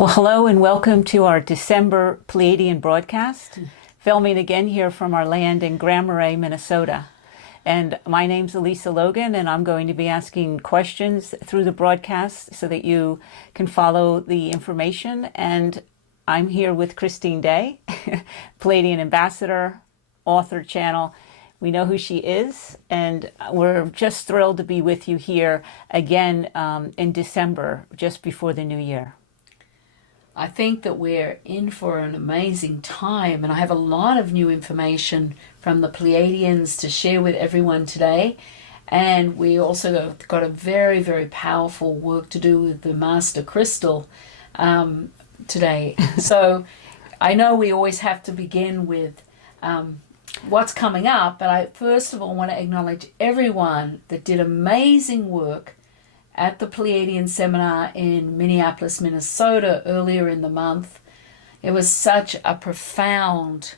Well, hello and welcome to our December Pleiadian broadcast, filming again here from our land in Grand Marais, Minnesota. And my name's Elisa Logan, and I'm going to be asking questions through the broadcast so that you can follow the information. And I'm here with Christine Day, Pleiadian ambassador, author channel. We know who she is, and we're just thrilled to be with you here again in December, just before the new year. I think that we're in for an amazing time, and I have a lot of new information from the Pleiadians to share with everyone today. And we also got a very, very powerful work to do with the Master Crystal today. So I know we always have to begin with what's coming up, but I first of all want to acknowledge everyone that did amazing work at the Pleiadian seminar in Minneapolis, Minnesota earlier in the month. It was such a profound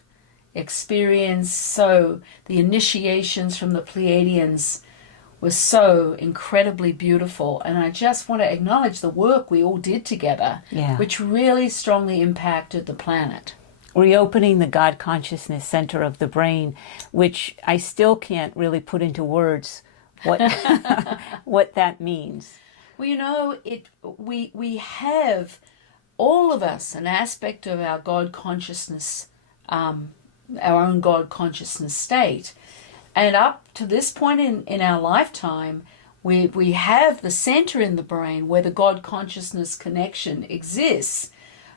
experience. So the initiations from the Pleiadians were so incredibly beautiful. And I just want to acknowledge the work we all did together, which really strongly impacted the planet. Reopening the God consciousness center of the brain, which I still can't really put into words what what that means. Well, you know, we have, all of us, an aspect of our God consciousness, our own God consciousness state. And up to this point in our lifetime, we have the center in the brain where the God consciousness connection exists,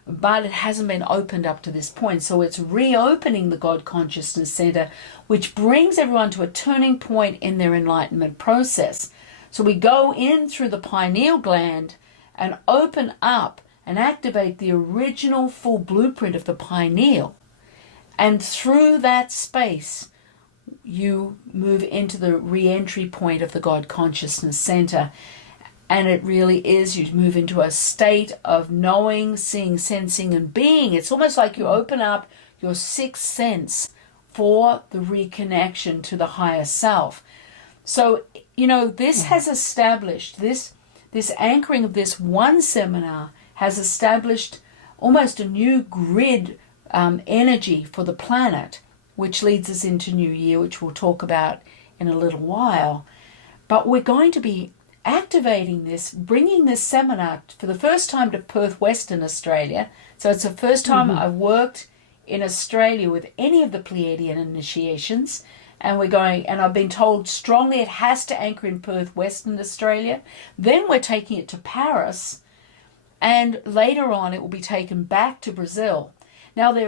but it hasn't been opened up to this point. So it's reopening the God Consciousness Center, which brings everyone to a turning point in their enlightenment process. So we go in through the pineal gland and open up and activate the original full blueprint of the pineal. And through that space, you move into the re-entry point of the God Consciousness Center. And it really is, you move into a state of knowing, seeing, sensing, and being. It's almost like you open up your sixth sense for the reconnection to the higher self. So, you know, this has established, this anchoring of this one seminar has established almost a new grid energy for the planet, which leads us into New Year, which we'll talk about in a little while. But we're going to be activating this, bringing this seminar for the first time to Perth, Western Australia. So it's the first time I've worked in Australia with any of the Pleiadian initiations. And we're going, and I've been told strongly it has to anchor in Perth, Western Australia. Then we're taking it to Paris. And later on, it will be taken back to Brazil. Now the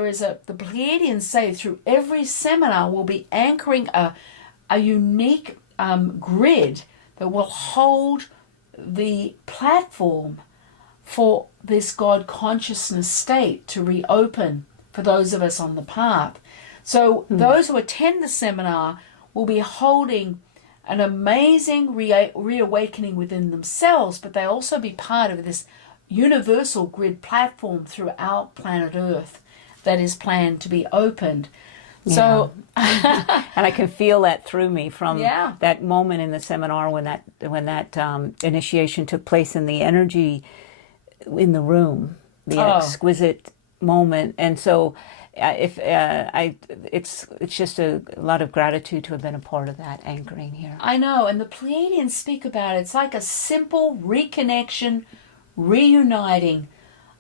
Pleiadians say through every seminar we'll be anchoring a unique grid that will hold the platform for this God consciousness state to reopen for those of us on the path. So those who attend the seminar will be holding an amazing reawakening within themselves, but they'll also be part of this universal grid platform throughout planet Earth that is planned to be opened. So, and I can feel that through me from that moment in the seminar when that initiation took place, in the energy in the room, the exquisite moment. And so, it's just a lot of gratitude to have been a part of that anchoring here. I know, and the Pleiadians speak about it. It's like a simple reconnection, reuniting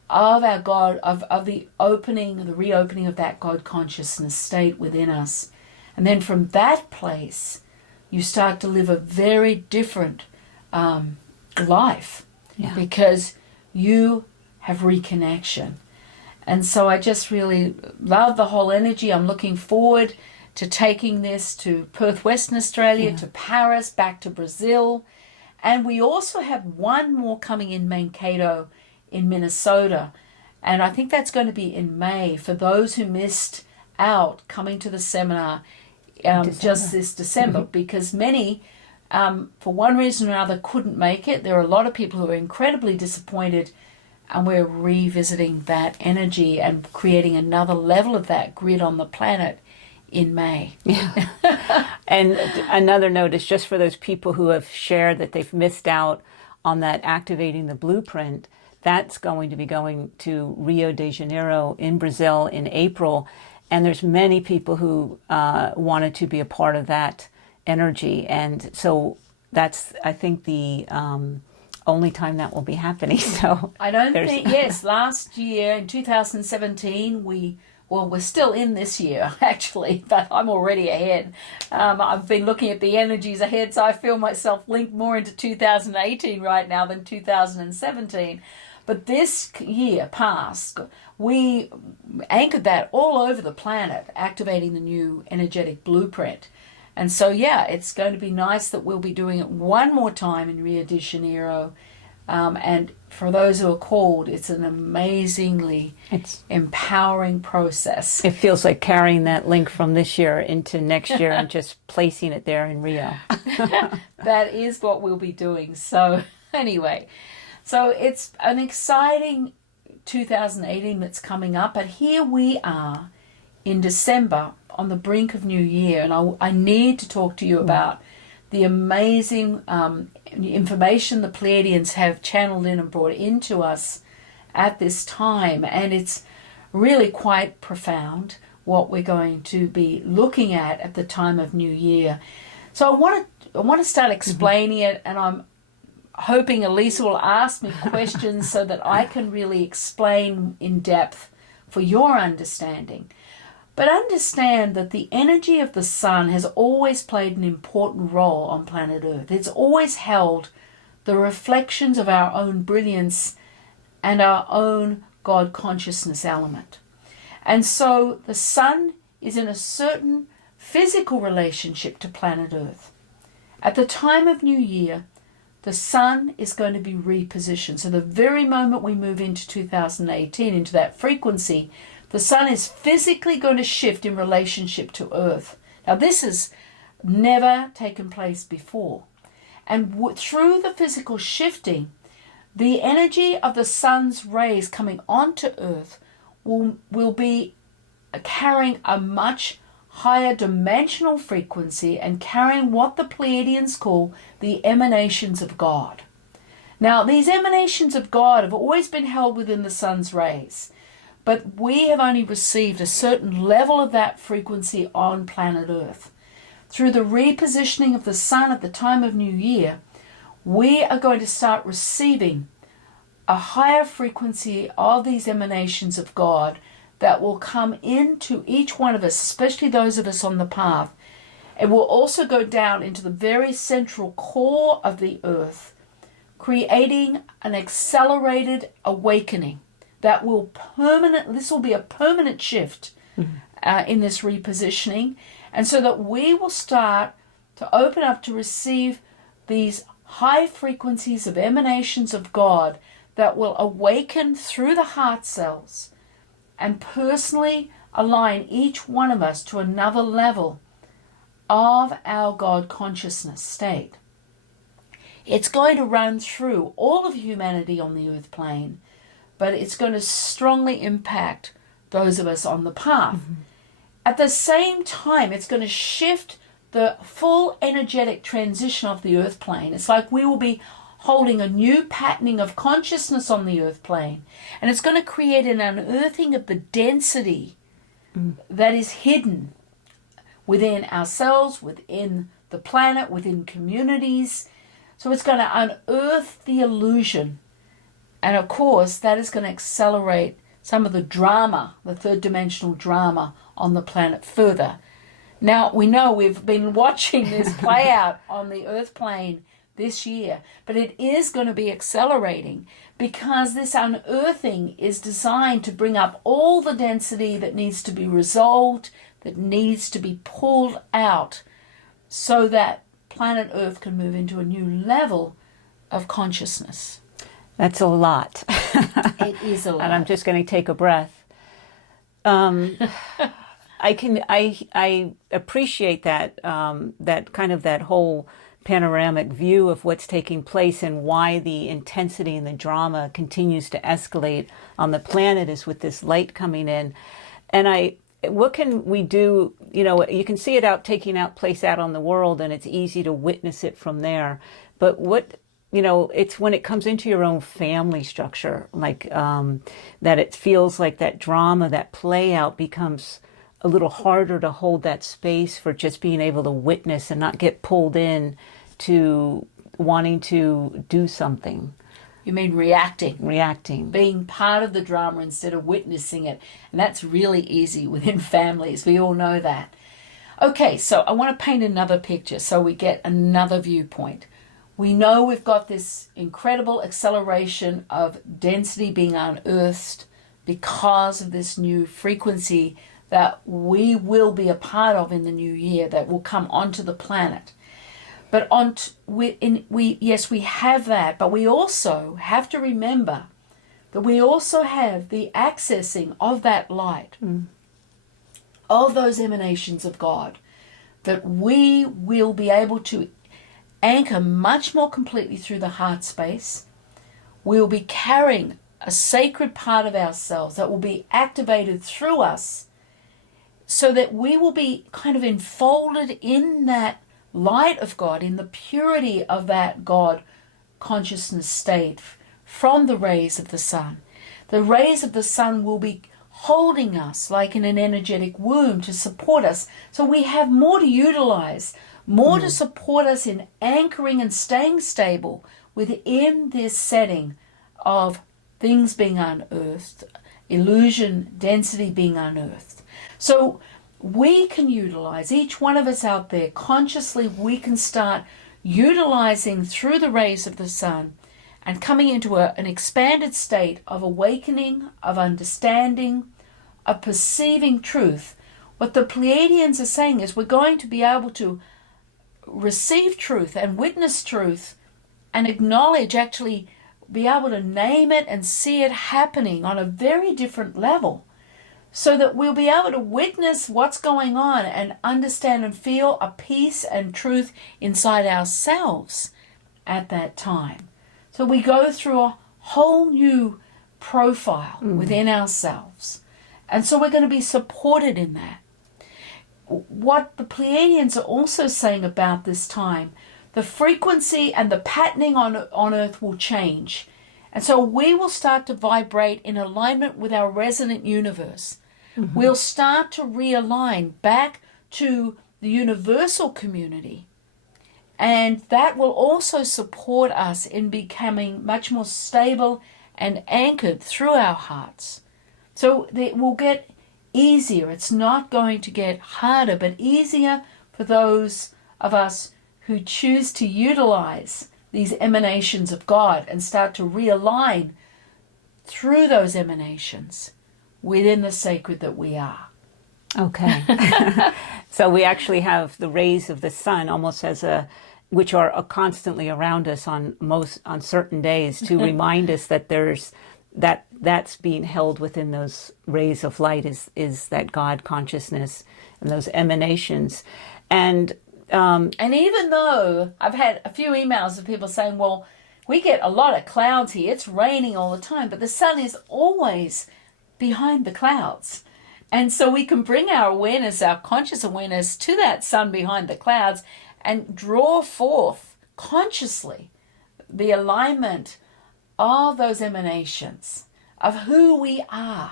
of our God, of the reopening of that God consciousness state within us. And then from that place, you start to live a very different life because you have reconnection. And so I just really love the whole energy. I'm looking forward to taking this to Perth, Western Australia, to Paris, back to Brazil. And we also have one more coming in Mankato in Minnesota, and I think that's going to be in May for those who missed out coming to the seminar just this December, because many for one reason or another couldn't make it. There are a lot of people who are incredibly disappointed, and we're revisiting that energy and creating another level of that grid on the planet in May. And another note is just for those people who have shared that they've missed out on that activating the blueprint, that's going to be going to Rio de Janeiro in Brazil in April. And there's many people who wanted to be a part of that energy. And so that's, I think, the only time that will be happening. So I don't think, yes, last year in 2017, we're still in this year, actually, but I'm already ahead. I've been looking at the energies ahead, so I feel myself linked more into 2018 right now than 2017. But this year past, we anchored that all over the planet, activating the new energetic blueprint. And so, yeah, it's going to be nice that we'll be doing it one more time in Rio de Janeiro. And for those who are called, it's an amazingly empowering process. It feels like carrying that link from this year into next year and just placing it there in Rio. That is what we'll be doing. So anyway, so it's an exciting 2018 that's coming up. But here we are in December on the brink of New Year. And I need to talk to you about the amazing information the Pleiadians have channeled in and brought into us at this time. And it's really quite profound what we're going to be looking at the time of New Year. So I want to start explaining it, and I'm hoping Elisa will ask me questions so that I can really explain in depth for your understanding. But understand that the energy of the sun has always played an important role on planet Earth. It's always held the reflections of our own brilliance and our own God consciousness element. And so the sun is in a certain physical relationship to planet Earth. At the time of New Year, the sun is going to be repositioned. So the very moment we move into 2018, into that frequency, the sun is physically going to shift in relationship to Earth. Now, this has never taken place before. And through the physical shifting, the energy of the sun's rays coming onto Earth will be carrying a much higher dimensional frequency and carrying what the Pleiadians call the emanations of God. Now, these emanations of God have always been held within the sun's rays, but we have only received a certain level of that frequency on planet Earth. Through the repositioning of the sun at the time of New Year, we are going to start receiving a higher frequency of these emanations of God that will come into each one of us, especially those of us on the path. It will also go down into the very central core of the earth, creating an accelerated awakening that will this will be a permanent shift in this repositioning. And so that we will start to open up to receive these high frequencies of emanations of God that will awaken through the heart cells and personally align each one of us to another level of our God consciousness state. It's going to run through all of humanity on the earth plane, but it's going to strongly impact those of us on the path. At the same time, it's going to shift the full energetic transition of the earth plane. It's like we will be holding a new patterning of consciousness on the earth plane, and it's going to create an unearthing of the density that is hidden within ourselves, within the planet, within communities. So it's going to unearth the illusion, and of course that is going to accelerate some of the drama, the third dimensional drama on the planet further. Now, we know we've been watching this play out on the earth plane this year, but it is going to be accelerating because this unearthing is designed to bring up all the density that needs to be resolved, that needs to be pulled out so that planet Earth can move into a new level of consciousness. That's a lot. It is a lot. And I'm just going to take a breath. I appreciate that that whole panoramic view of what's taking place and why the intensity and the drama continues to escalate on the planet is with this light coming in. And what can we do? You know, you can see it taking place out on the world, and it's easy to witness it from there. But what it's when it comes into your own family structure, like that it feels like that drama, that play out becomes a little harder to hold that space for just being able to witness and not get pulled in to wanting to do something. You mean reacting? Reacting. Being part of the drama instead of witnessing it. And that's really easy within families. We all know that. Okay, so I want to paint another picture so we get another viewpoint. We know we've got this incredible acceleration of density being unearthed because of this new frequency that we will be a part of in the new year, that will come onto the planet. But yes, we have that, but we also have to remember that we also have the accessing of that light, of those emanations of God, that we will be able to anchor much more completely through the heart space. We will be carrying a sacred part of ourselves that will be activated through us, so that we will be kind of enfolded in that light of God, in the purity of that God consciousness state from the rays of the sun. The rays of the sun will be holding us like in an energetic womb to support us. So we have more to utilize, more to support us in anchoring and staying stable within this setting of things being unearthed, illusion, density being unearthed. So we can utilize, each one of us out there, consciously we can start utilizing through the rays of the sun and coming into an expanded state of awakening, of understanding, of perceiving truth. What the Pleiadians are saying is we're going to be able to receive truth and witness truth and acknowledge, actually be able to name it and see it happening on a very different level, so that we'll be able to witness what's going on and understand and feel a peace and truth inside ourselves at that time. So we go through a whole new profile within ourselves. And so we're going to be supported in that. What the Pleiadians are also saying about this time, the frequency and the patterning on Earth will change. And so we will start to vibrate in alignment with our resonant universe. We'll start to realign back to the universal community. And that will also support us in becoming much more stable and anchored through our hearts. So it will get easier. It's not going to get harder, but easier for those of us who choose to utilize these emanations of God and start to realign through those emanations within the sacred that we are. Okay. So we actually have the rays of the sun almost as which are constantly around us on certain days to remind us that that's being held within those rays of light is that God consciousness and those emanations. And even though I've had a few emails of people saying, well, we get a lot of clouds here, it's raining all the time, but the sun is always behind the clouds. And so we can bring our awareness, our conscious awareness, to that sun behind the clouds and draw forth consciously the alignment of those emanations of who we are.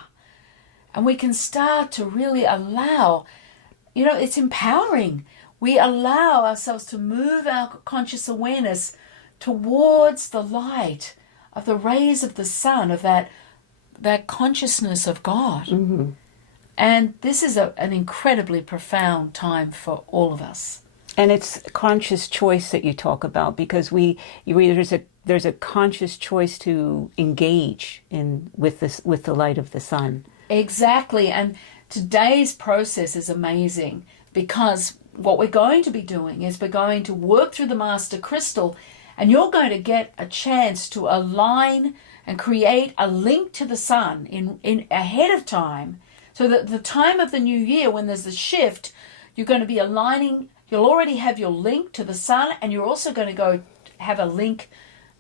And we can start to really allow, it's empowering. We allow ourselves to move our conscious awareness towards the light of the rays of the sun, of that consciousness of God. Mm-hmm. And this is an incredibly profound time for all of us. And it's conscious choice that you talk about, because there's a conscious choice to engage with the light of the sun. Exactly. And today's process is amazing, because what we're going to be doing is we're going to work through the master crystal, and you're going to get a chance to align and create a link to the sun in ahead of time, so that the time of the new year, when there's the shift, you're going to be aligning. You'll already have your link to the sun, and you're also going to go have a link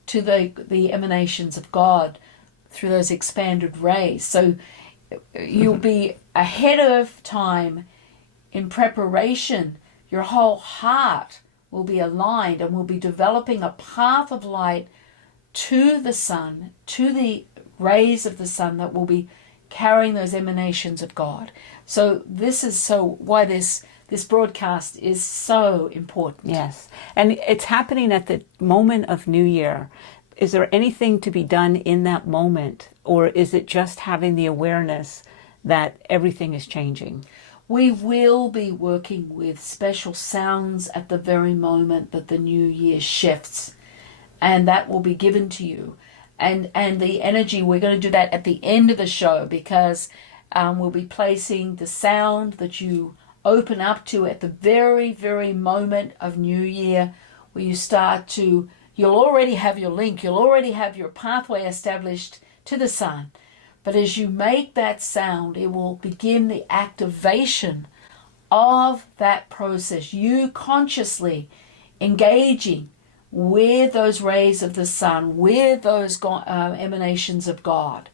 to the emanations of God through those expanded rays. So you'll be ahead of time in preparation. Your whole heart will be aligned, and we'll be developing a path of light to the sun, to the rays of the sun that will be carrying those emanations of God. So this is why this broadcast is so important. Yes. And it's happening at the moment of New Year. Is there anything to be done in that moment, or is it just having the awareness that everything is changing? We will be working with special sounds at the very moment that the new year shifts, and that will be given to you. And the energy, we're going to do that at the end of the show, because we'll be placing the sound that you open up to at the very, very moment of New Year, where you start to, you'll already have your link, you'll already have your pathway established to the sun. But as you make that sound, it will begin the activation of that process. You consciously engaging with those rays of the sun, with those emanations of God.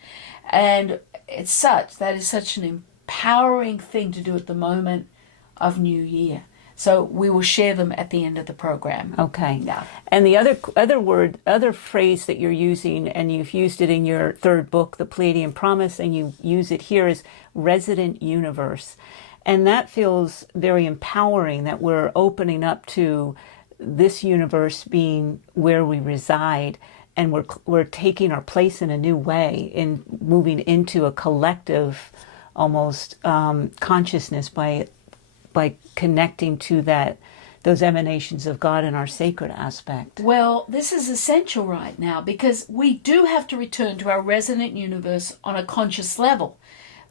And that is such an empowering thing to do at the moment of New Year. So we will share them at the end of the program. Okay. Yeah. And the other phrase that you're using, and you've used it in your third book, The Pleiadian Promise, and you use it here, is resident universe. And that feels very empowering, that we're opening up to this universe being where we reside, and we're taking our place in a new way, in moving into a collective almost consciousness by connecting to those emanations of God in our sacred aspect. Well, this is essential right now, because we do have to return to our resonant universe on a conscious level.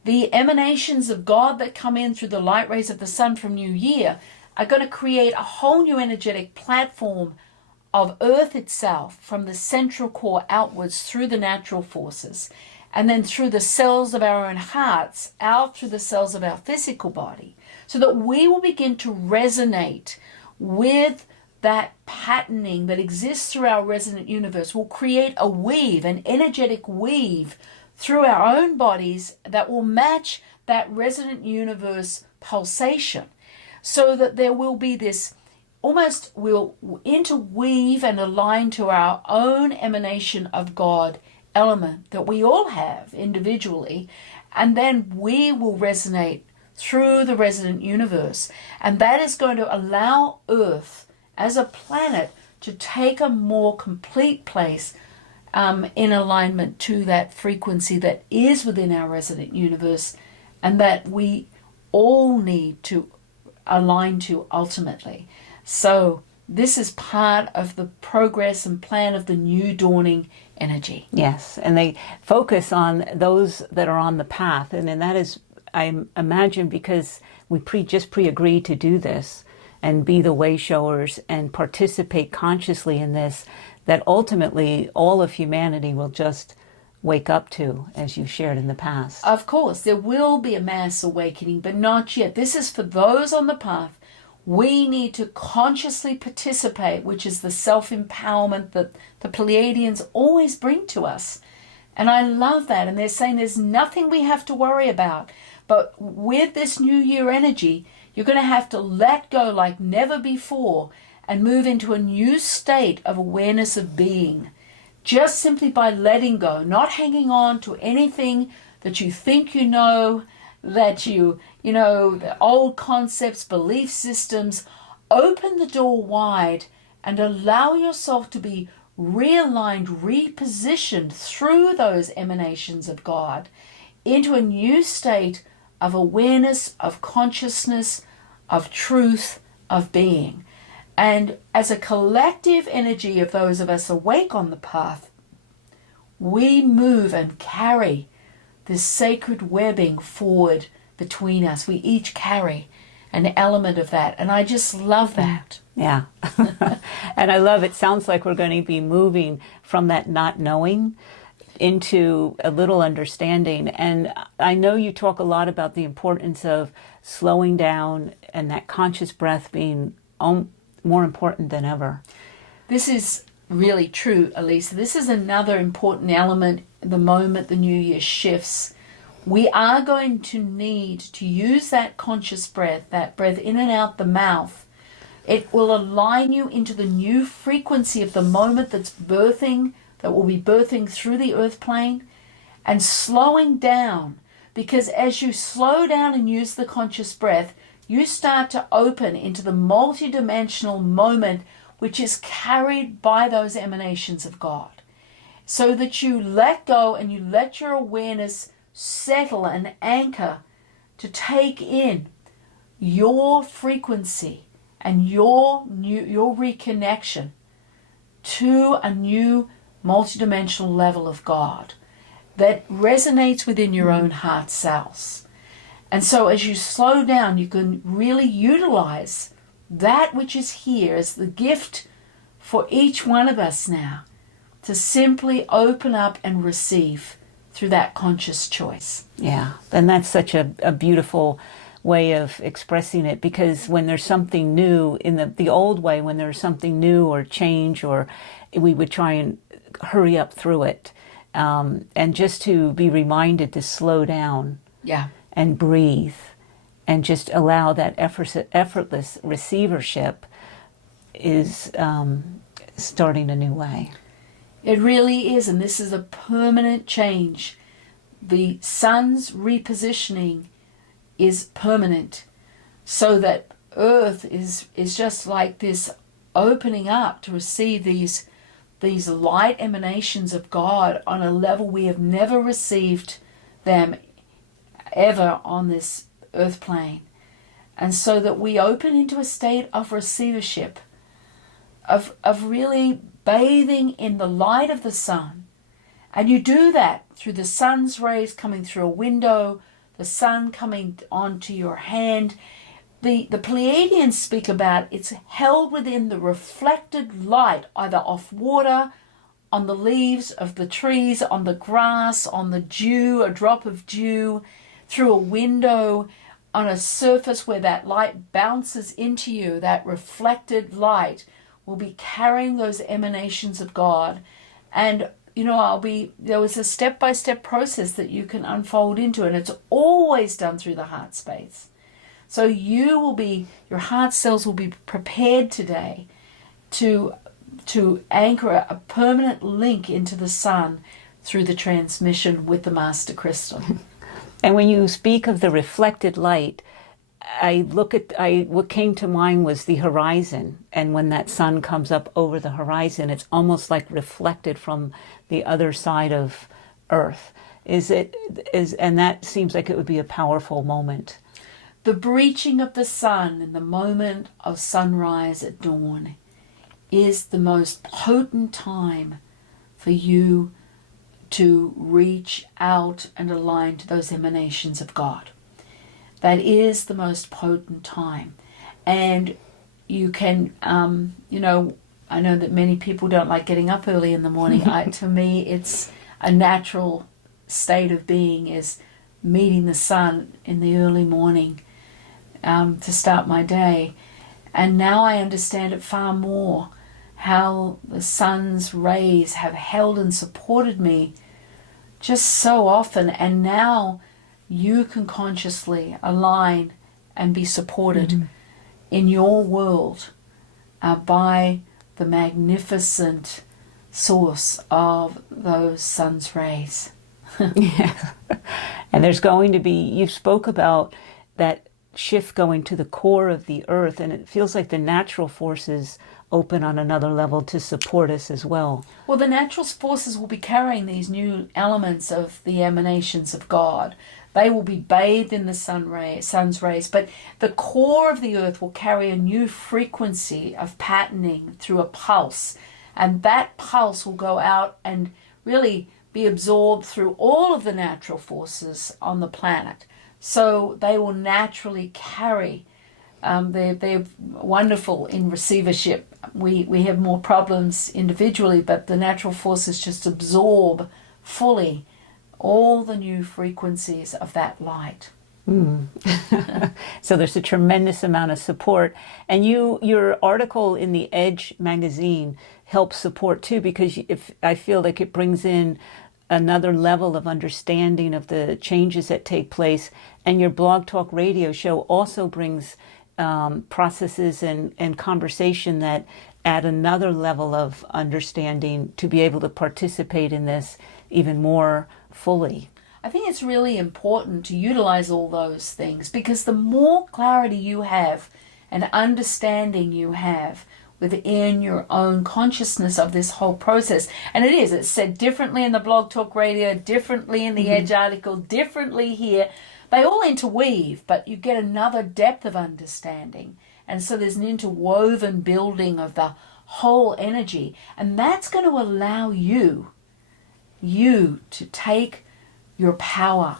The emanations of God that come in through the light rays of the sun from New Year are going to create a whole new energetic platform of Earth itself, from the central core outwards through the natural forces, and then through the cells of our own hearts, out through the cells of our physical body, so that we will begin to resonate with that patterning that exists through our resonant universe. We'll create a weave, an energetic weave through our own bodies that will match that resonant universe pulsation, so that there will be this almost, we'll interweave and align to our own emanation of God element that we all have individually, and then we will resonate through the resonant universe. And that is going to allow Earth as a planet to take a more complete place in alignment to that frequency that is within our resonant universe, and that we all need to align to ultimately. So this is part of the progress and plan of the new dawning energy. Yes, and they focus on those that are on the path, and that is, I imagine, because we just pre-agreed to do this and be the way showers and participate consciously in this, that ultimately all of humanity will just wake up to, as you shared in the past. Of course, there will be a mass awakening, but not yet. This is for those on the path. We need to consciously participate, which is the self-empowerment that the Pleiadians always bring to us. And I love that. And they're saying there's nothing we have to worry about. But with this new year energy, you're going to have to let go like never before and move into a new state of awareness of being. Just simply by letting go, not hanging on to anything that you think you know, that you know, the old concepts, belief systems. Open the door wide and allow yourself to be realigned, repositioned through those emanations of God into a new state of awareness, of consciousness, of truth, of being. And as a collective energy of those of us awake on the path, we move and carry this sacred webbing forward between us. We each carry an element of that. And I just love that. Yeah. And I love it. Sounds like we're going to be moving from that not knowing into a little understanding. And I know you talk a lot about the importance of slowing down and that conscious breath being more important than ever. This is really true, Elisa. This is another important element the moment the new year shifts. We are going to need to use that conscious breath, that breath in and out the mouth, It will align you into the new frequency of the moment that will be birthing through the earth plane, and slowing down. Because as you slow down and use the conscious breath, you start to open into the multidimensional moment which is carried by those emanations of God. So that you let go and you let your awareness settle and anchor to take in your frequency and your reconnection to a new multidimensional level of God that resonates within your own heart cells. And so as you slow down, you can really utilize that which is here as the gift for each one of us now to simply open up and receive through that conscious choice. Yeah, and that's such a beautiful way of expressing it, because when there's something new, in the old way, when there's something new or change, or we would try and hurry up through it, and just to be reminded to slow down, yeah, and breathe, and just allow that effortless receivership is starting a new way. It really is, and this is a permanent change. The sun's repositioning is permanent, so that earth is just like this opening up to receive these light emanations of God on a level we have never received them ever on this earth plane. And so that we open into a state of receivership, of really bathing in the light of the sun. And you do that through the sun's rays coming through a window, the sun coming onto your hand. The Pleiadians speak about it's held within the reflected light, either off water, on the leaves of the trees, on the grass, on the dew, a drop of dew, through a window, on a surface where that light bounces into you. That reflected light will be carrying those emanations of God. And there was a step-by-step process that you can unfold into, and it's always done through the heart space. So your heart cells will be prepared today to anchor a permanent link into the sun through the transmission with the Master Crystal. And when you speak of the reflected light, what came to mind was the horizon. And when that sun comes up over the horizon, it's almost like reflected from the other side of Earth. And that seems like it would be a powerful moment. The breaching of the sun in the moment of sunrise at dawn is the most potent time for you to reach out and align to those emanations of God. That is the most potent time. And you can, I know that many people don't like getting up early in the morning. To me, it's a natural state of being, is meeting the sun in the early morning to start my day. And now I understand it far more, how the sun's rays have held and supported me just so often. And now you can consciously align and be supported in your world by the magnificent source of those sun's rays. Yeah. And there's going to be, you spoke about that shift going to the core of the earth, and it feels like the natural forces open on another level to support us as well. Well, the natural forces will be carrying these new elements of the emanations of God. They will be bathed in the sun's rays, but the core of the earth will carry a new frequency of patterning through a pulse, and that pulse will go out and really be absorbed through all of the natural forces on the planet. So they will naturally carry. They're wonderful in receivership. We have more problems individually, but the natural forces just absorb fully all the new frequencies of that light. So there's a tremendous amount of support. And your article in the Edge magazine helps support too, because I feel like it brings in another level of understanding of the changes that take place. And your Blog Talk Radio show also brings processes and conversation that add another level of understanding to be able to participate in this even more fully. I think it's really important to utilize all those things, because the more clarity you have and understanding you have within your own consciousness of this whole process, and it's said differently in the Blog Talk Radio, differently in the Edge article, differently here. They all interweave, but you get another depth of understanding. And so there's an interwoven building of the whole energy. And that's going to allow you to take your power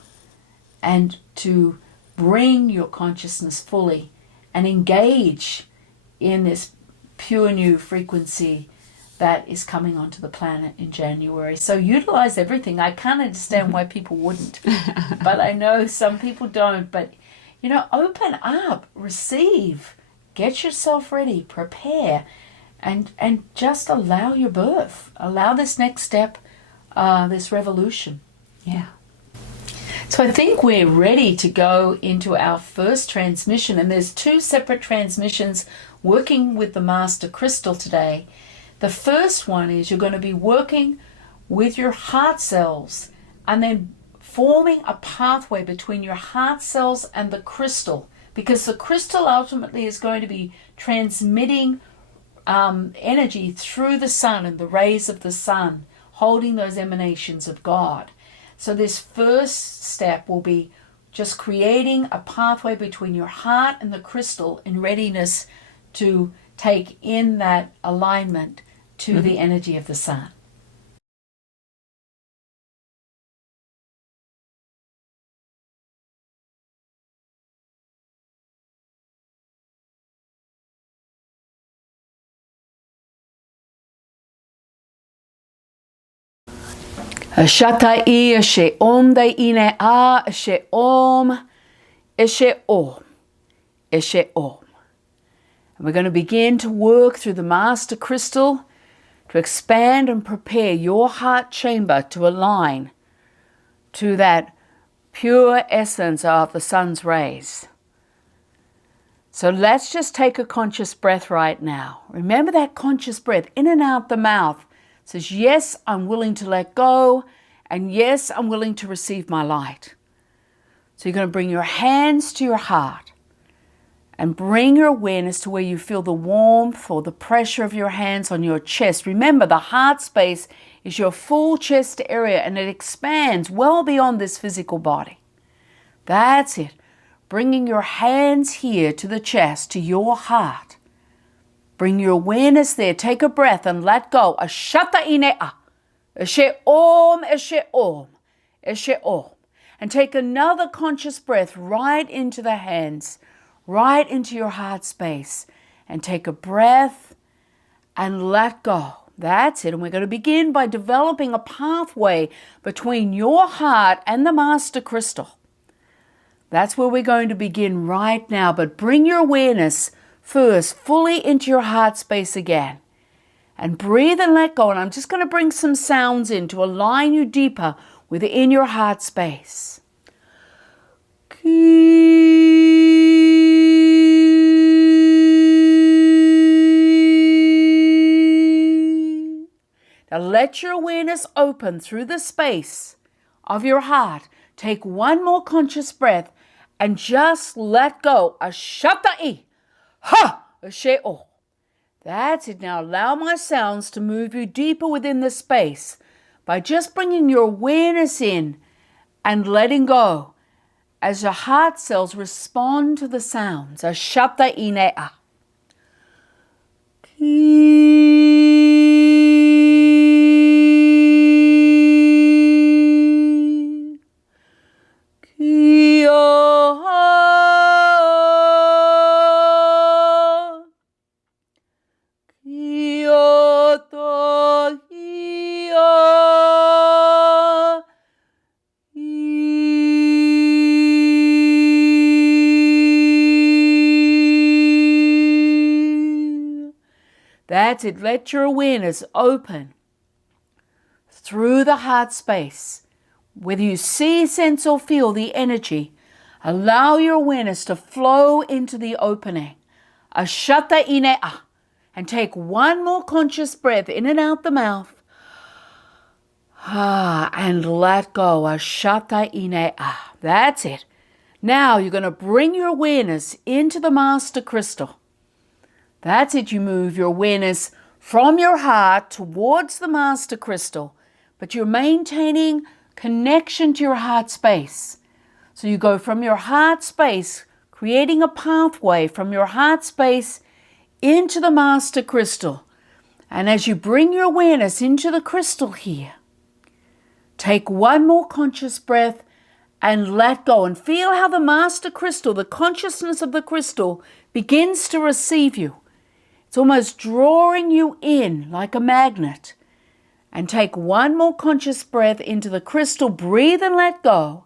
and to bring your consciousness fully and engage in this pure new frequency that is coming onto the planet in January. So utilize everything. I can't understand why people wouldn't, but I know some people don't. But, open up, receive, get yourself ready, prepare, and just allow your birth. Allow this next step, this revolution. Yeah. So I think we're ready to go into our first transmission, and there's 2 separate transmissions working with the Master Crystal today. The first one is you're going to be working with your heart cells and then forming a pathway between your heart cells and the crystal, because the crystal ultimately is going to be transmitting energy through the sun and the rays of the sun, holding those emanations of God. So this first step will be just creating a pathway between your heart and the crystal in readiness to take in that alignment to the energy of the sun. Shatai she om de ine a she om eshe om eshe om. And we're going to begin to work through the Master Crystal to expand and prepare your heart chamber to align to that pure essence of the sun's rays. So let's just take a conscious breath right now. Remember that conscious breath in and out the mouth. It says, yes, I'm willing to let go, and yes, I'm willing to receive my light. So you're going to bring your hands to your heart and bring your awareness to where you feel the warmth or the pressure of your hands on your chest. Remember, the heart space is your full chest area, and it expands well beyond this physical body. That's it. Bringing your hands here to the chest, to your heart. Bring your awareness there. Take a breath and let go. Ashata inea. Eshe om, eshe om, eshe om. And take another conscious breath right into the hands, right into your heart space. And take a breath and let go. That's it. And we're going to begin by developing a pathway between your heart and the Master Crystal. That's where we're going to begin right now. But bring your awareness first fully into your heart space again. And breathe and let go. And I'm just going to bring some sounds in to align you deeper within your heart space. Now let your awareness open through the space of your heart. Take one more conscious breath and just let go. Ashata'i. Ha! Asheo. That's it. Now allow my sounds to move you deeper within the space by just bringing your awareness in and letting go as your heart cells respond to the sounds. Ashata'ine'a. That's it. Let your awareness open through the heart space. Whether you see, sense, or feel the energy Allow your awareness to flow into the opening. Ashata inea. And take one more conscious breath in and out the mouth. And let go. Ashata inea. That's it. Now you're going to bring your awareness into the Master Crystal. That's it. You move your awareness from your heart towards the Master Crystal, but you're maintaining connection to your heart space. So you go from your heart space, creating a pathway from your heart space into the Master Crystal. And as you bring your awareness into the crystal here, take one more conscious breath and let go. And feel how the Master Crystal, the consciousness of the crystal, begins to receive you. It's almost drawing you in like a magnet. And take one more conscious breath into the crystal. Breathe and let go.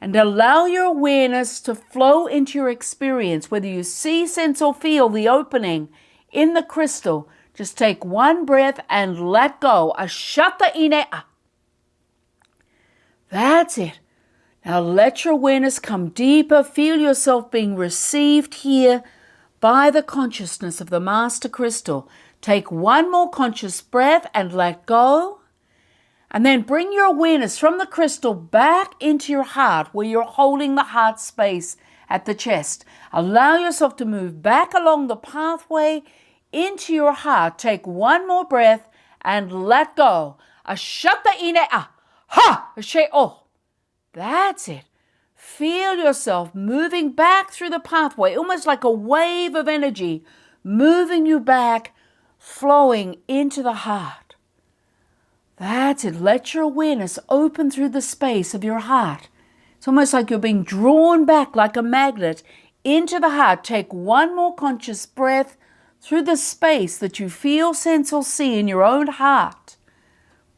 And allow your awareness to flow into your experience. Whether you see, sense, or feel the opening in the crystal, just take one breath and let go. Ashata inea. That's it. Now let your awareness come deeper. Feel yourself being received here by the consciousness of the Master Crystal. Take one more conscious breath and let go. And then bring your awareness from the crystal back into your heart where you're holding the heart space at the chest. Allow yourself to move back along the pathway into your heart. Take one more breath and let go. Ashata inea. Ha! Asheo. That's it. Feel yourself moving back through the pathway, almost like a wave of energy, moving you back, flowing into the heart. That's it. Let your awareness open through the space of your heart. It's almost like you're being drawn back like a magnet into the heart. Take one more conscious breath through the space that you feel, sense, or see in your own heart.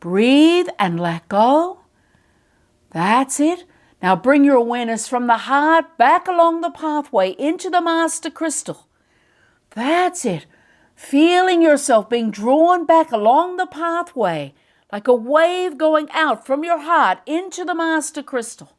Breathe and let go. That's it. Now bring your awareness from the heart back along the pathway into the Master Crystal. That's it. Feeling yourself being drawn back along the pathway like a wave going out from your heart into the Master Crystal.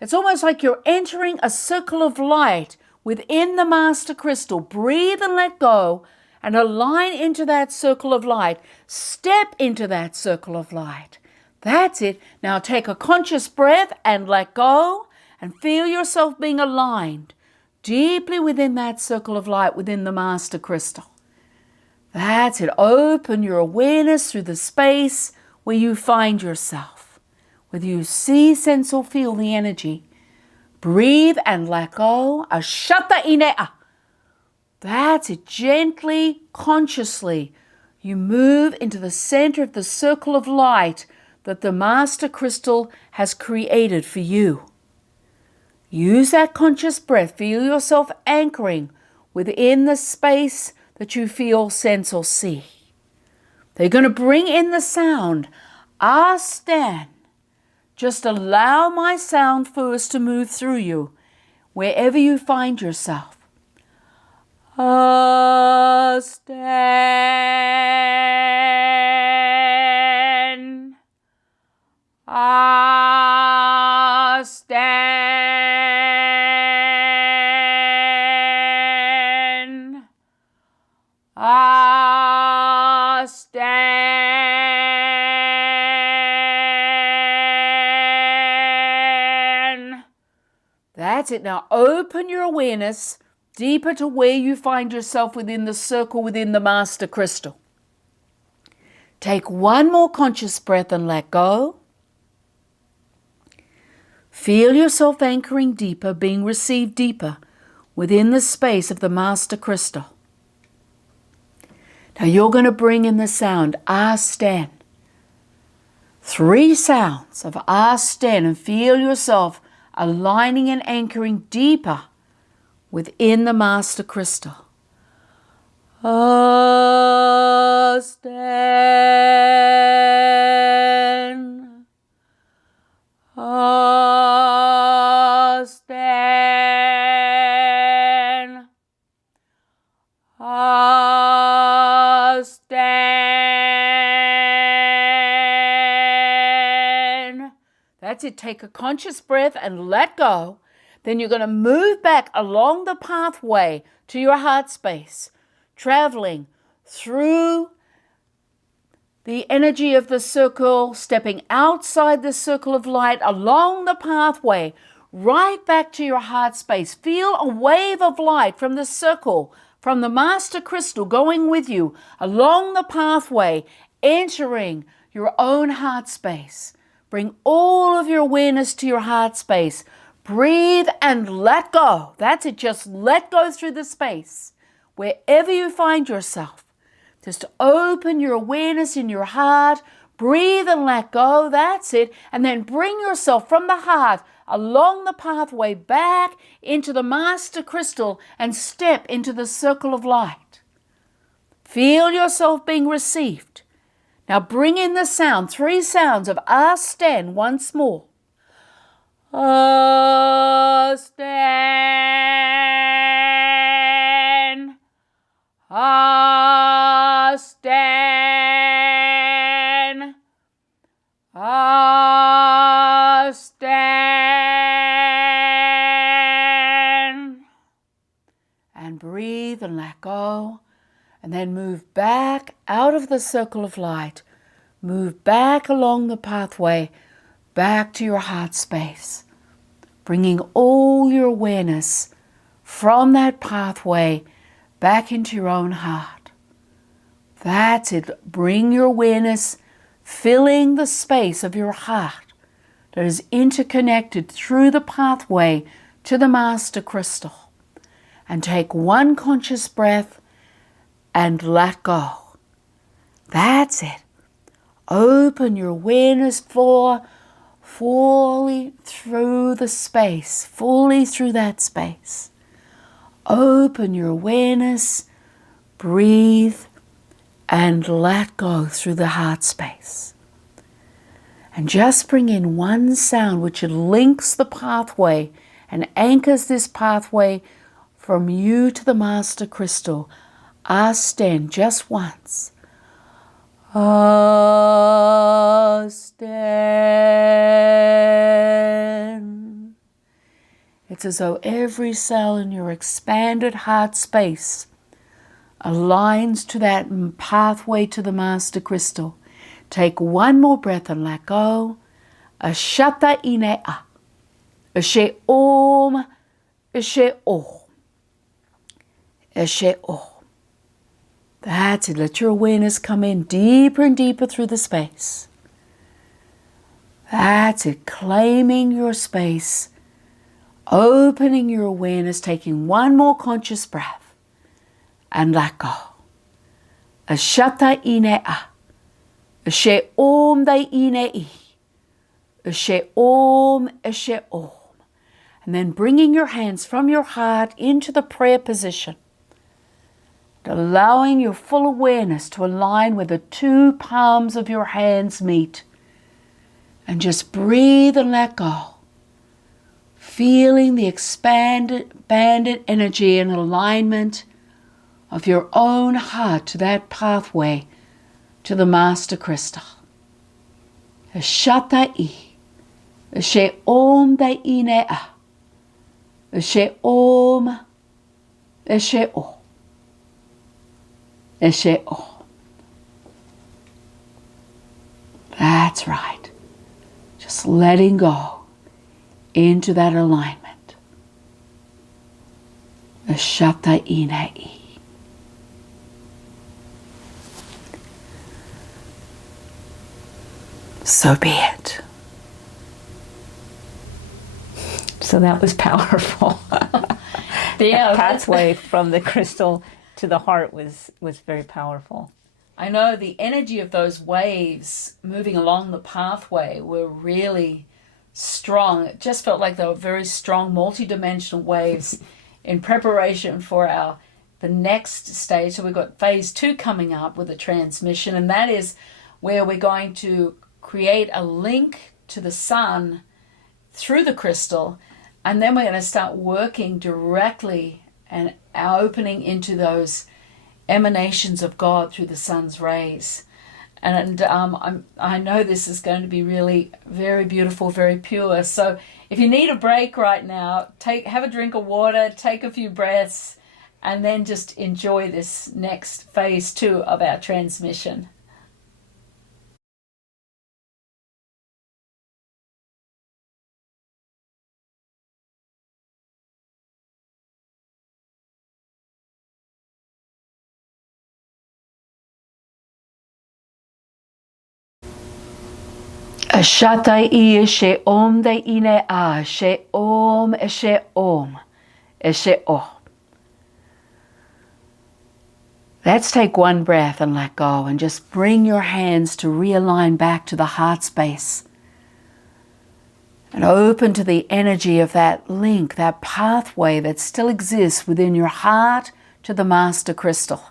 It's almost like you're entering a circle of light within the Master Crystal. Breathe and let go and align into that circle of light. Step into that circle of light. That's it. Now take a conscious breath and let go and feel yourself being aligned deeply within that circle of light within the Master Crystal. That's it. Open your awareness through the space where you find yourself. Whether you see, sense, or feel the energy. Breathe and let go. Ashata inea. That's it. Gently, consciously, you move into the center of the circle of light that the Master Crystal has created for you. Use that conscious breath. Feel yourself anchoring within the space that you feel, sense, or see. They're going to bring in the sound. Stan. Just allow my sound first to move through you, wherever you find yourself. Stan. Stand. Stand. That's it. Now open your awareness deeper to where you find yourself within the circle within the Master Crystal. Take one more conscious breath and let go. Feel yourself anchoring deeper, being received deeper within the space of the Master Crystal. Now you're going to bring in the sound Stan. 3 sounds of Stan, and feel yourself aligning and anchoring deeper within the Master Crystal. Stan. Stan. Stan. That's it. Take a conscious breath and let go. Then you're going to move back along the pathway to your heart space, traveling through the energy of the circle, stepping outside the circle of light, along the pathway, right back to your heart space. Feel a wave of light from the circle, from the master crystal going with you along the pathway, entering your own heart space. Bring all of your awareness to your heart space. Breathe and let go. That's it. Just let go through the space. Wherever you find yourself, just open your awareness in your heart. Breathe and let go. That's it. And then bring yourself from the heart along the pathway back into the master crystal and step into the circle of light. Feel yourself being received. Now bring in the sound, 3 sounds of Asten once more. Asten, Asten, Asten. And breathe and let go. And then move back out of the circle of light. Move back along the pathway, back to your heart space. Bringing all your awareness from that pathway back into your own heart. That's it. Bring your awareness, filling the space of your heart that is interconnected through the pathway to the master crystal. And take one conscious breath and let go. That's it. Open your awareness fully through the space, fully through that space. Open your awareness, breathe, and let go through the heart space. And just bring in one sound which links the pathway and anchors this pathway from you to the master crystal. Asten, just once. Asten. It's as though every cell in your expanded heart space aligns to that pathway to the master crystal. Take one more breath and let go. Ashata inea. Ashe om. Ashe om. Ashe om. That's it. Let your awareness come in deeper and deeper through the space. That's it. Claiming your space. Opening your awareness. Taking one more conscious breath. And let go. Ashata inea. Ashe om dai inei. Ashe om. Ashe om. And then bringing your hands from your heart into the prayer position. Allowing your full awareness to align where the 2 palms of your hands meet. And just breathe and let go. Feeling the expanded energy and alignment of your own heart to that pathway to the master crystal. Ashatai. Ashe om dai inea. Ashe om. Ashe om. Ashe om. That's right. Just letting go into that alignment. Ashata inai. So be it. So that was powerful. Yeah, The pathway from the crystal to the heart was very powerful. I know the energy of those waves moving along the pathway were really strong. It just felt like they were very strong, multi-dimensional waves in preparation for the next stage. So we've got phase 2 coming up with the transmission, and that is where we're going to create a link to the sun through the crystal, and then we're going to start working directly and opening into those emanations of God through the sun's rays. And I know this is going to be really very beautiful, very pure. So if you need a break right now, have a drink of water, take a few breaths, and then just enjoy this next phase 2 of our transmission. Ashata I she om de ine a she om eshe om eshe o. Let's take one breath and let go and just bring your hands to realign back to the heart space and open to the energy of that link, that pathway that still exists within your heart to the Master Crystal.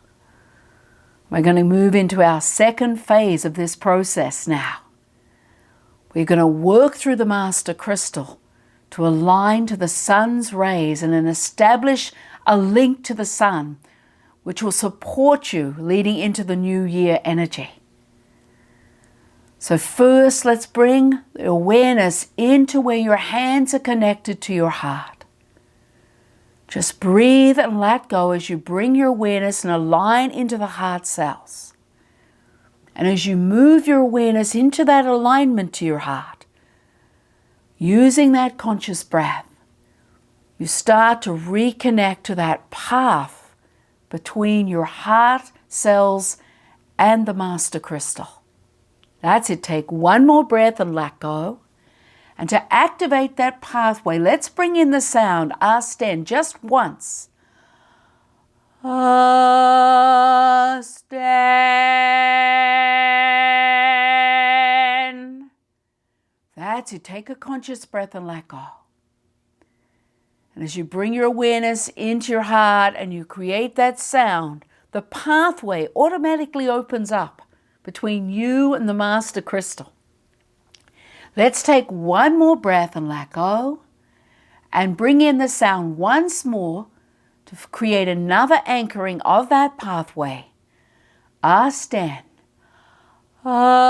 We're going to move into our second phase of this process now. We're going to work through the Master Crystal to align to the sun's rays and then establish a link to the sun, which will support you leading into the new year energy. So first, let's bring the awareness into where your hands are connected to your heart. Just breathe and let go as you bring your awareness and align into the heart cells. And as you move your awareness into that alignment to your heart, using that conscious breath, you start to reconnect to that path between your heart cells and the Master Crystal. That's it. Take one more breath and let go. And to activate that pathway, let's bring in the sound, Asten, just once. Asten. That's it. Take a conscious breath and let go. And as you bring your awareness into your heart and you create that sound, the pathway automatically opens up between you and the Master Crystal. Let's take one more breath and let go and bring in the sound once more to create another anchoring of that pathway. Asten. Asten.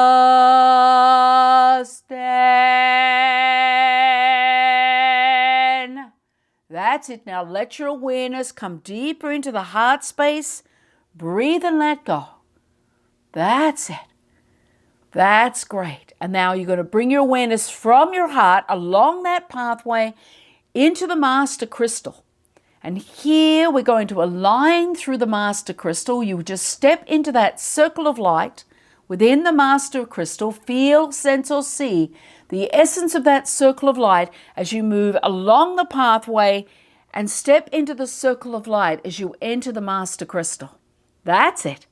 That's it. Now let your awareness come deeper into the heart space. Breathe and let go. That's it. That's great. And now you're going to bring your awareness from your heart along that pathway into the Master Crystal. And here we're going to align through the Master Crystal. You just step into that circle of light within the Master Crystal. Feel, sense, or see the essence of that circle of light as you move along the pathway and step into the circle of light as you enter the Master Crystal. That's it.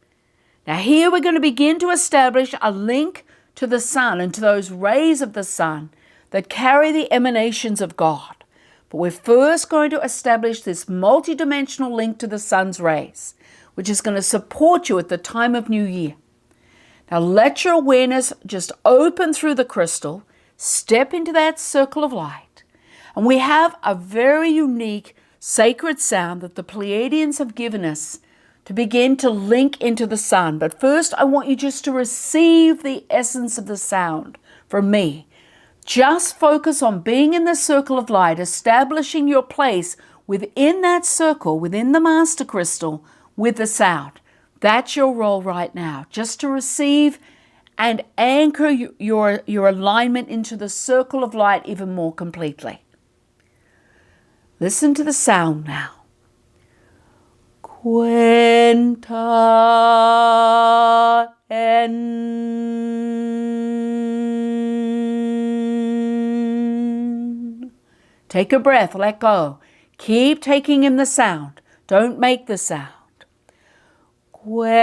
Now here we're going to begin to establish a link to the sun and to those rays of the sun that carry the emanations of God. But we're first going to establish this multidimensional link to the sun's rays, which is going to support you at the time of New Year. Now let your awareness just open through the crystal, step into that circle of light, and we have a very unique sacred sound that the Pleiadians have given us to begin to link into the sun. But first, I want you just to receive the essence of the sound from me. Just focus on being in the circle of light, establishing your place within that circle, within the Master Crystal, with the sound. That's your role right now, just to receive and anchor your alignment into the circle of light even more completely. Listen to the sound now. Quenta en. Take a breath, let go. Keep taking in the sound. Don't make the sound. Quenta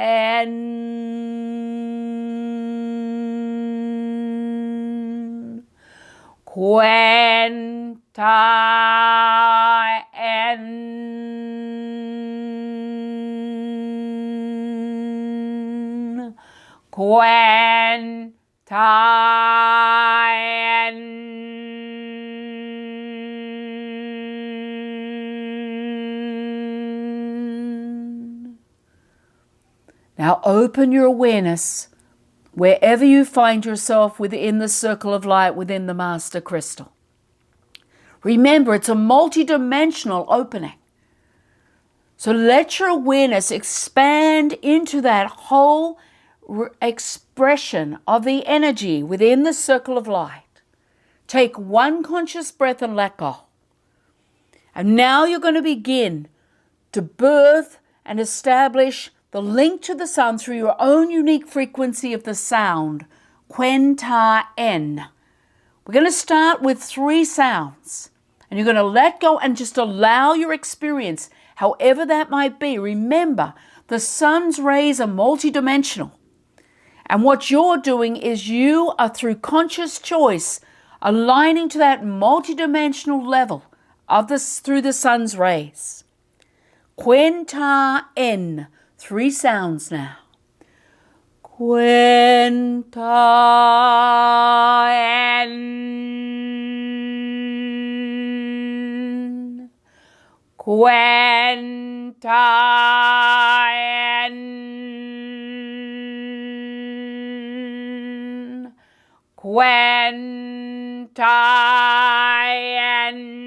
en. Quenta en. Quenta en. Now open your awareness wherever you find yourself within the circle of light within the Master Crystal. Remember, it's a multidimensional opening. So let your awareness expand into that whole expression of the energy within the circle of light. Take one conscious breath and let go. And now you're going to begin to birth and establish the link to the sun through your own unique frequency of the sound, Quen Ta En. We're going to start with 3 sounds, and you're going to let go and just allow your experience, however that might be. Remember, the sun's rays are multidimensional, and what you're doing is you are, through conscious choice, aligning to that multidimensional level of through the sun's rays. Quen Ta En. 3 sounds now. Quen Ta En. Quen Ta En. Quen Ta En.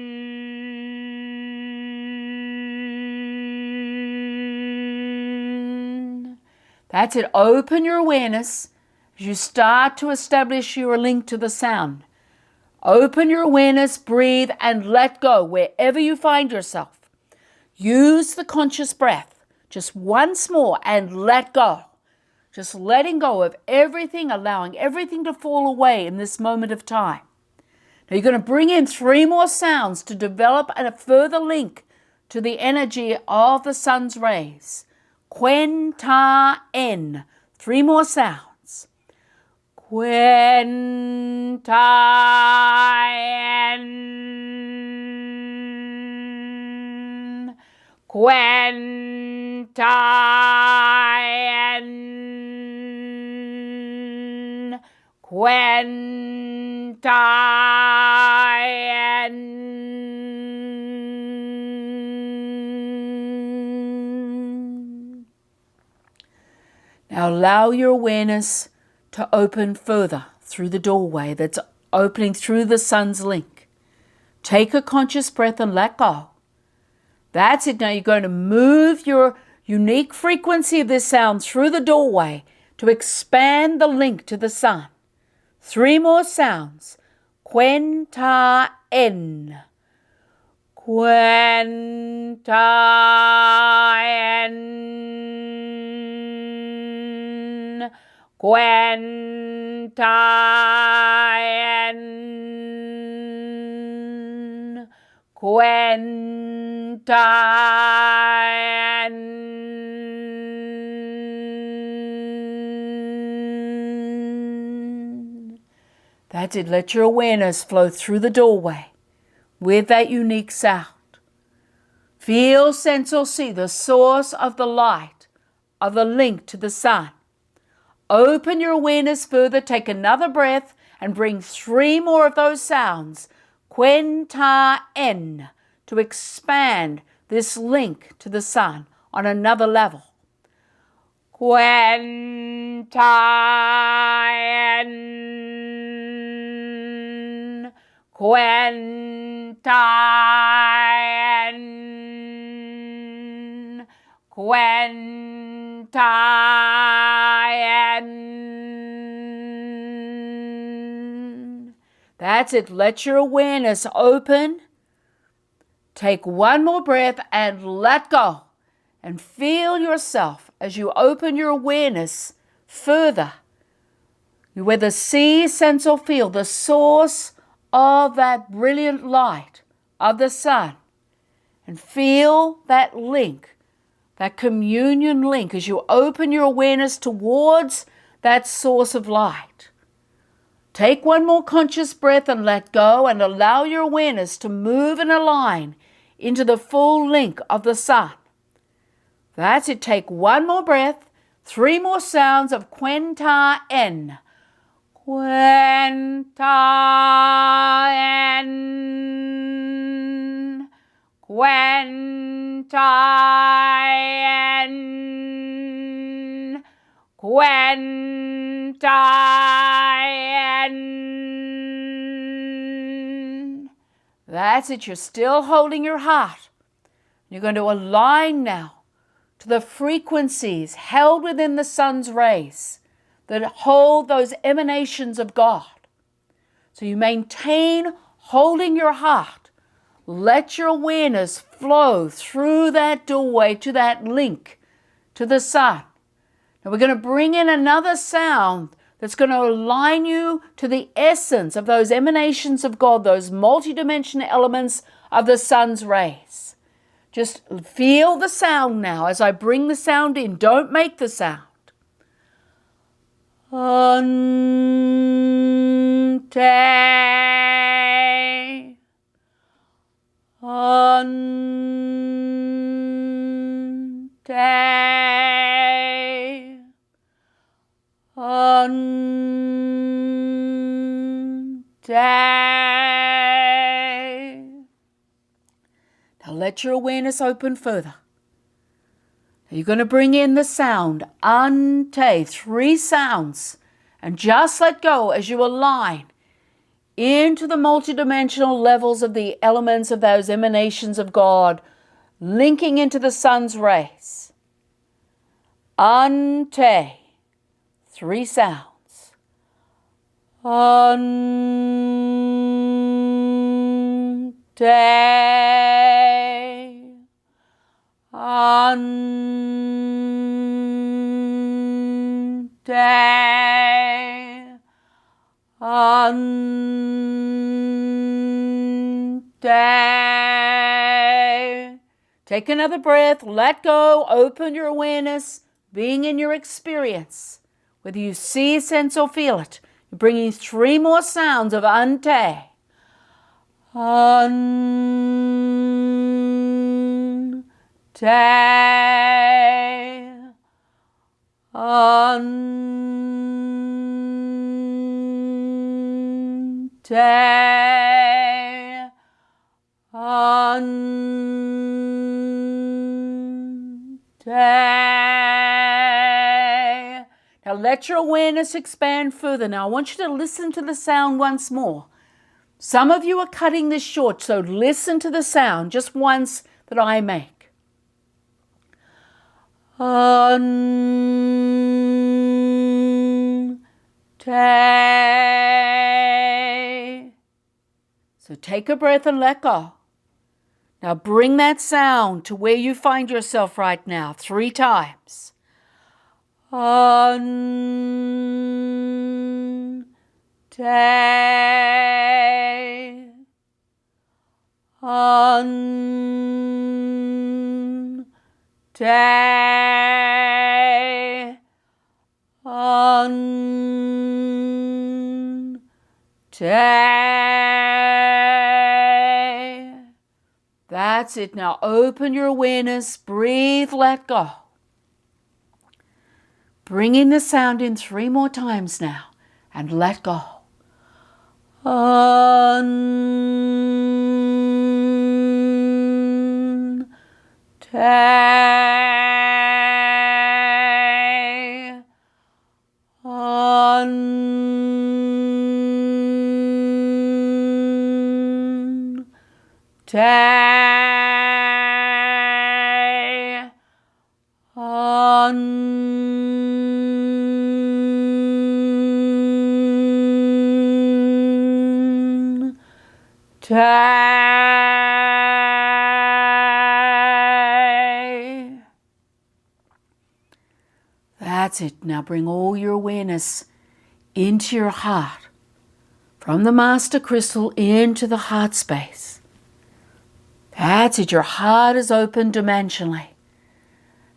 That's it. Open your awareness as you start to establish your link to the sound. Open your awareness, breathe, and let go wherever you find yourself. Use the conscious breath just once more and let go. Just letting go of everything, allowing everything to fall away in this moment of time. Now you're going to bring in 3 more sounds to develop a further link to the energy of the sun's rays. Quen Ta En. 3 more sounds. Quen Ta En. Quen Ta En. Quen Ta En. Now allow your awareness to open further through the doorway that's opening through the sun's link. Take a conscious breath and let go. That's it. Now you're going to move your unique frequency of this sound through the doorway to expand the link to the sun. 3 more sounds. Quen Ta En. Quen Ta En. Quen Ta En. Quen Ta En. That's it. Let your awareness flow through the doorway with that unique sound. Feel, sense, or see the source of the light, of the link to the sun. Open your awareness further, take another breath, and bring 3 more of those sounds, Quen Ta En, to expand this link to the sun on another level. Quen Ta En. Quen Ta En. Quen Ta En. That's it. Let your awareness open. Take 1 more breath and let go. And feel yourself as you open your awareness further. You whether see, sense, or feel the source of that brilliant light of the sun. And feel that link, that communion link, as you open your awareness towards that source of light. Take 1 more conscious breath and let go, and allow your awareness to move and align into the full link of the sun. That's it. Take 1 more breath, 3 more sounds of Quen Ta En. Quen Ta En. Quen Ta En. Pleiadians. That's it. You're still holding your heart. You're going to align now to the frequencies held within the sun's rays that hold those emanations of God. So you maintain holding your heart. Let your awareness flow through that doorway to that link to the sun. Now we're going to bring in another sound that's going to align you to the essence of those emanations of God, those multidimensional elements of the sun's rays. Just feel the sound now as I bring the sound in. Don't make the sound. Ante. Ante. Ante. Now let your awareness open further. You're going to bring in the sound, ante, 3 sounds, and just let go as you align into the multidimensional levels of the elements of those emanations of God, linking into the sun's rays. Ante, 3 sounds. Ante. Ante. Ante. Take another breath, let go, open your awareness, being in your experience. Whether you see, sense, or feel it, you're bringing 3 more sounds of ante. Ante. Ante. Ante. Now let your awareness expand further. Now I want you to listen to the sound once more. Some of you are cutting this short, so listen to the sound just once that I make. Ante. So take a breath and let go. Now bring that sound to where you find yourself right now 3 times. Ante. Ante. Ante. That's it. Now open your awareness, breathe, let go. Bringing the sound in 3 more times now and let go. Ante. Ante. Ante. That's it. Now bring all your awareness into your heart. From the master crystal into the heart space. That's it. Your heart is open dimensionally.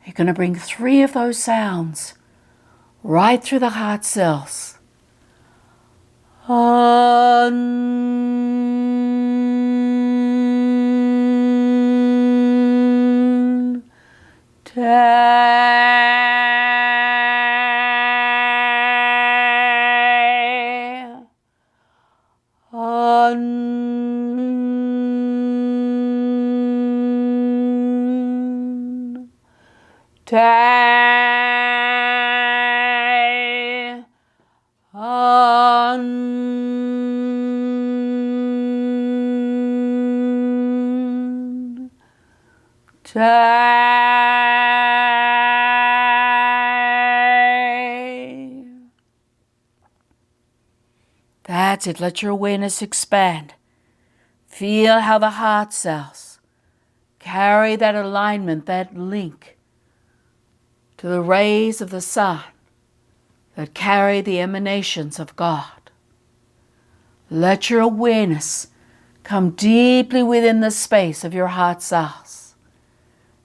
You're going to bring 3 of those sounds right through the heart cells. Ante. That's it. Let your awareness expand. Feel how the heart cells carry that alignment, that link to the rays of the sun that carry the emanations of God. Let your awareness come deeply within the space of your heart cells.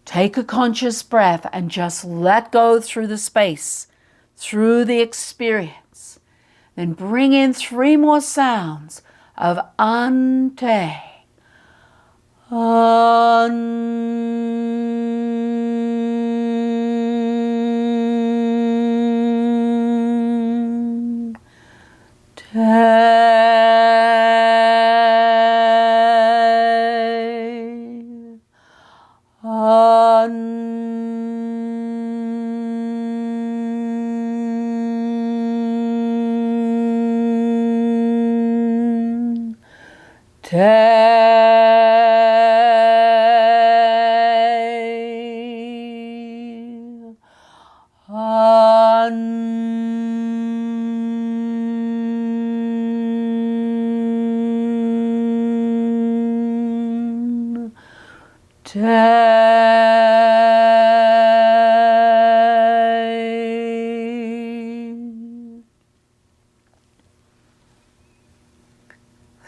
Take a conscious breath and just let go through the space, through the experience. Then bring in 3 more sounds of ante.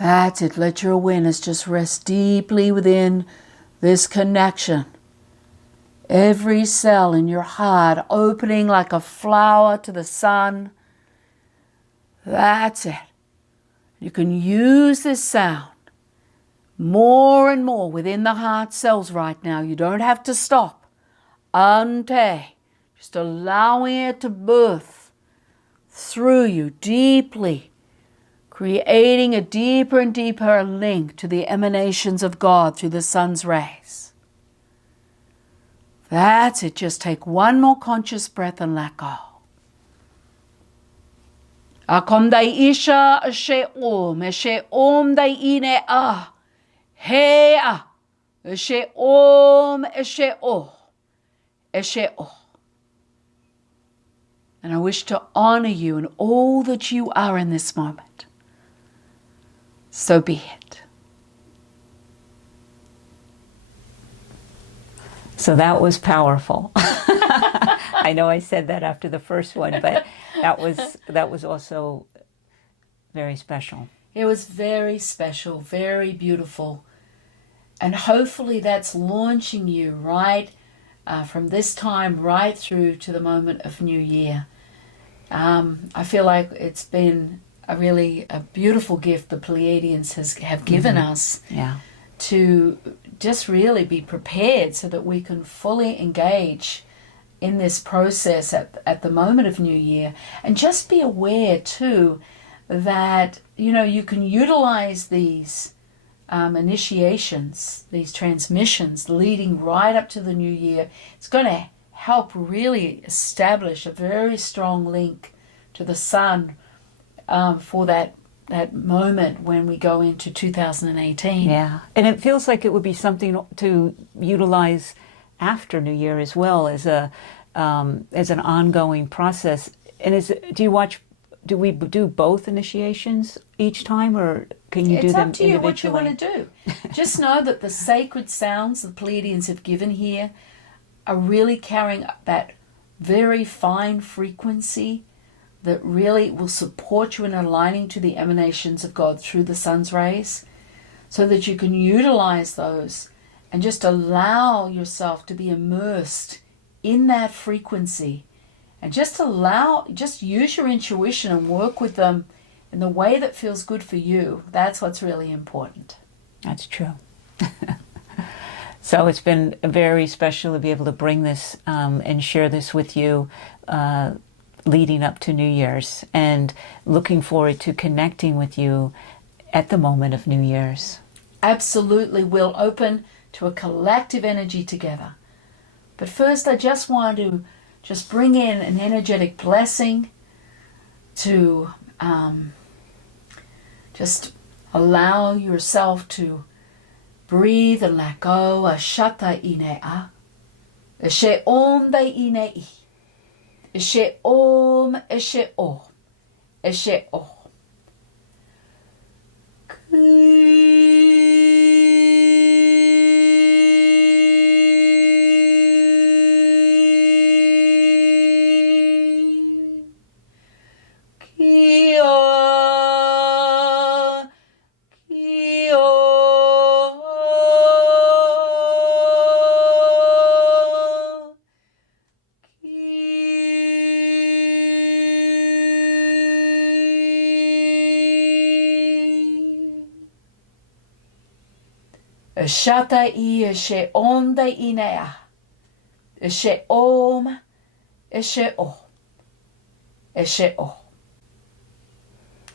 That's it. Let your awareness just rest deeply within this connection. Every cell in your heart opening like a flower to the sun. That's it. You can use this sound more and more within the heart cells right now. You don't have to stop. Ante. Just allowing it to birth through you deeply, creating a deeper and deeper link to the emanations of God through the sun's rays. That's it. Just take 1 more conscious breath and let go. Akom dai isha ashe om dai ine a, he a, ashe o, eshe o. And I wish to honor you in all that you are in this moment. So be it. So that was powerful. I know I said that after the first one, but that was also very special. It was very special, very beautiful. And hopefully that's launching you right from this time right through to the moment of New Year. I feel like it's been a beautiful gift the Pleiadians have given us to just really be prepared so that we can fully engage in this process at the moment of New Year. And just be aware too that, you can utilize these initiations, these transmissions leading right up to the New Year. It's going to help really establish a very strong link to the sun for that moment when we go into 2018. Yeah, and it feels like it would be something to utilize after New Year as well as an ongoing process. And do we do both initiations each time, or can you do them individually? It's up to you what you want to do. Just know that the sacred sounds the Pleiadians have given here are really carrying that very fine frequency that really will support you in aligning to the emanations of God through the sun's rays, so that you can utilize those and just allow yourself to be immersed in that frequency, and just use your intuition and work with them in the way that feels good for you. That's what's really important. That's true. So it's been very special to be able to bring this and share this with you leading up to New Year's, and looking forward to connecting with you at the moment of New Year's. Absolutely. We'll open to a collective energy together. But first, I just want to bring in an energetic blessing to just allow yourself to breathe and let go. Ashata inea. Eshe om de inei. Eshe om, eshe om, eshe om. Shata I eshe om de inea. Eshe om, eshe om, eshe om.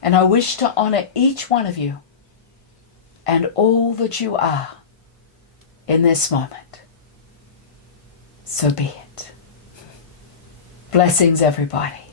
And I wish to honor each one of you and all that you are in this moment. So be it. Blessings, everybody.